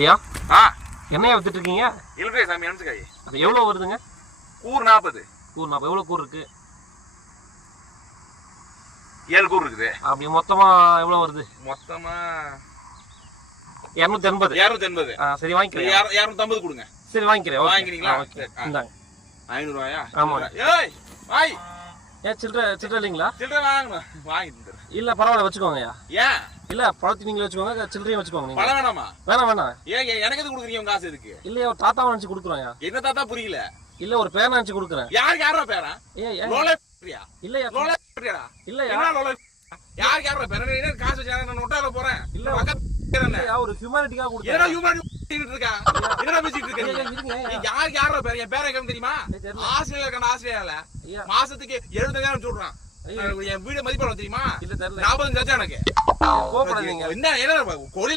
ஐயா ஆ என்னையா வித்துட்டு இருக்கீங்க? இலங்கை சாமி அனுப்பிச்சுக்காய். அது எவ்வளோ வருதுங்க? கூர் 40. கூர் 40. எவ்வளோ கூர் இருக்கு? 7 கூர் இருக்குது. அப்படி மொத்தமா எவ்வளோ வருது? மொத்தமா 280. 280. சரி வாங்கிக்கிறேன். 250 கொடுங்க. சரி வாங்கிக்கிறேன். வாங்கிக்கிறீங்களா? இந்தாங்க. 500 ரூபாயா? ஆமா. ஏய் வாய். சில்லறை இல்லைங்களா? சில்லறை வாங்கணும். வாங்கி தந்துறேன். இல்ல பரவாயில்ல வச்சுக்கோங்கய்யா. ஏன்? இல்ல பழத்தை நீங்களே வச்சுக்கோங்க, சில்லறையும் வச்சுக்கோங்க நீங்க. பழம் வேணாமா? வேணாம். ஏன் எனக்கு எது கொடுக்குறீங்க காசு எதுக்கு? இல்லையா ஒரு தாத்தாவை நினைச்சு கொடுக்குறோம்யா. என்ன தாத்தா புரியல? இல்ல ஒரு பேரை நினைச்சு கொடுக்குறேன். யாரா பேரா? லோலே பிரியா? இல்லையா லோலே பிரியாடா? இல்லையா என்ன லோலே? யாரா பேரா? நீ காசு வச்சா நான் நோட்டால போறேன். இல்ல பக்கத்துல ஒரு ஹியூமனிட்டிக்கா கொடுக்குறேன். ஏன்னா ஹியூமனிட்டி இருக்கா? என்னடா பேசிட்டு இருக்க? யாரா பேரா? என் பேரை கேட்க தெரியுமா? ஆஸ்திரேலியா இருக்கான ஆஸ்திரேலியால மாசத்துக்கு 70,000 சொல்றான். என் வீடு மதிப்பாளர் தெரியுமா? இல்ல தெரியல. 45 லட்சம் எனக்கு. கோபப்படாதீங்க. என்ன கோழி